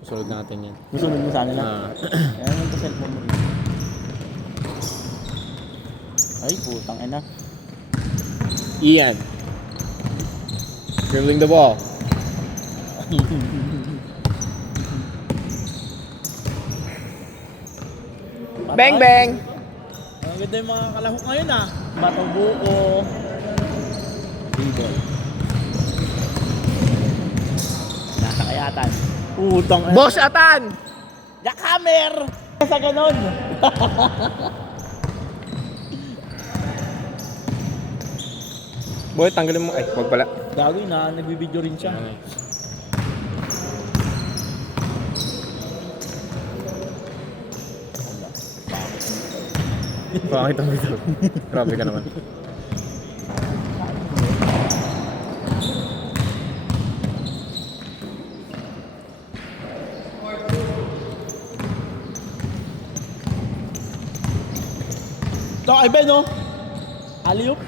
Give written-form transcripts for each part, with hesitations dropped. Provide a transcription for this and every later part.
Susunod natin yan. Susunod mo sa kanila. Ayan yung cellphone mo. Ay, putang ina. Ian. Dribbling the ball. Bang bang! Ang ganda yung mga kalahok ngayon ah. Matubuko. Dribble. Nakakayatan. Putang ina. Boss Atan! Jackhammer! Sa ganon. Boy, tanggalin mo. Ay, wag pala. Gago na, nagbibideo rin siya. Pangit ang video. Grabe ka naman. Ito kay Ben, no? Aliyup.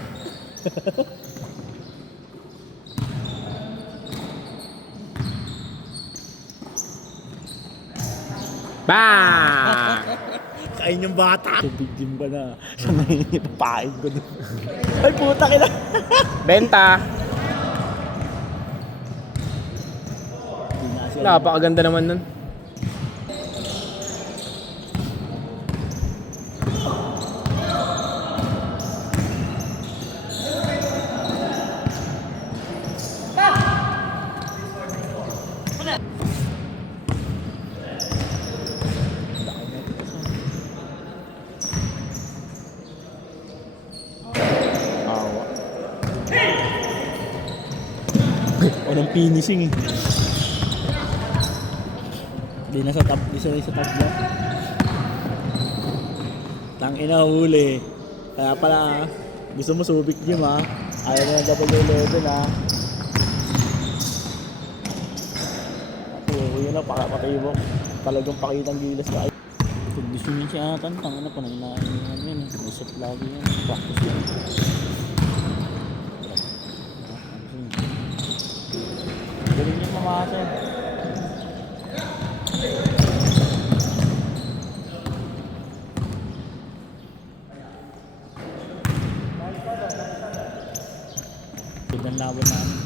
Bang! Kain yung bata. Tubig din ba na? Siya na ipapain ko doon. Ay, puta ka na. Benta! Napakaganda naman nun. Awa. Walang finishing eh. Di na sa top, di sa top block. Tangina huli. Kaya pala, gusto mo subik gym ha. Ayaw mo ng W11 ha. Ako, yun lang, pakatibok. Talagang pakitang gilas na. Pag gusto niya siya atan, tangina pa nang nain yun. Usap lagi yan. Practice yan. Galing niya mamasa. Tignan laban namin.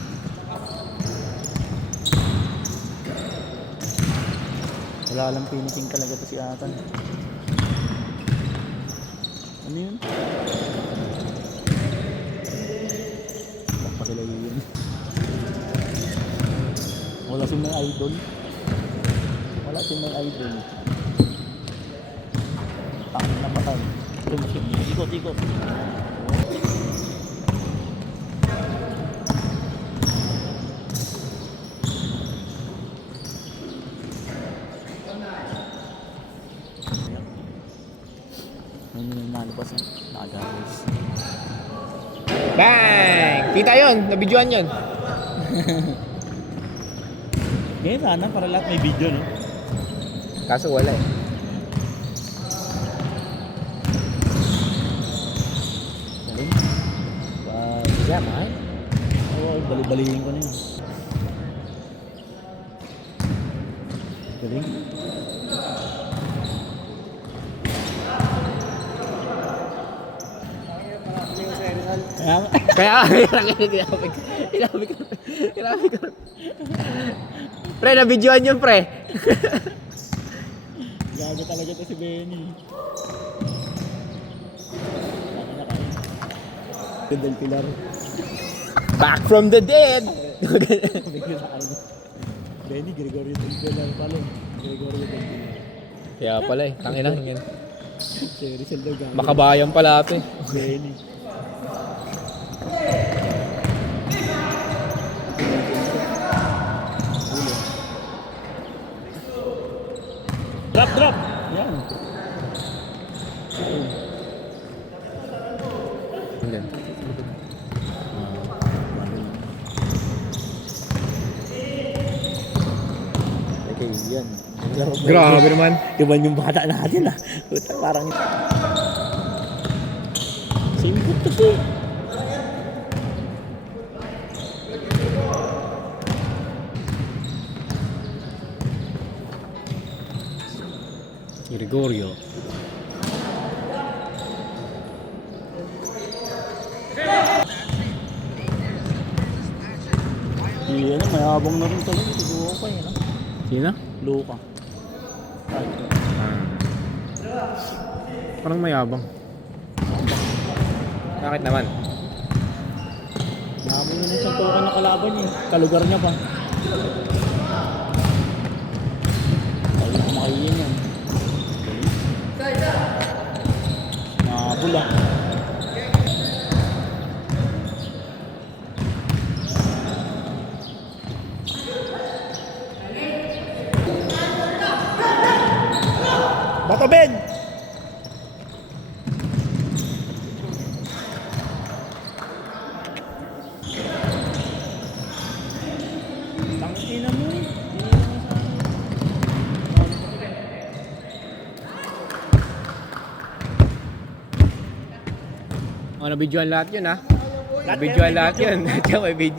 Wala lang finishing talaga to si Atan. Ano yun? Bak pa sila yun. Wala si may idol. Wala si may idol. Takot na patay. Ikot, ikot. Ano yung nalabas na? Nakagalis. Bang! Kita yun! Nabidyoan yun. Ganyan sana para lahat may video, no? Kaso wala eh. Galing. Wow. Yeah, man. Oo, bali-balihin ko na yun. Galing. Kaya, kinamig ko. Pre, nabidyoan yun, pre. Gago talaga to si Benny. Gandang pilar. Back from the dead. Bigla sa ano. Benny, Gregorio del Pilar pala. Gregorio del Pilar. Kaya pala eh, tangina yun. Si Rizal daw gago. Makabayan pala ito eh. Benny. Drop, drop! Yan. Yan. Okay, yan. Grabe naman. Iban yung bata natin ah. Puta, parang... Same good to siya. Gregorio. Ano, mayabang na rin talaga. Siguro pa yun. Sino? Luka. Ay, Parang mayabang. Bakit naman? mayabang na sa token na kalaban niya. Kalugar niya pa. Tayo kumakayin yan. Nabula. Bato Ben! Tangina mo eh. Oh, nabidyoan lahat yun ha. Nabidyoan lahat yun. Diyan may video.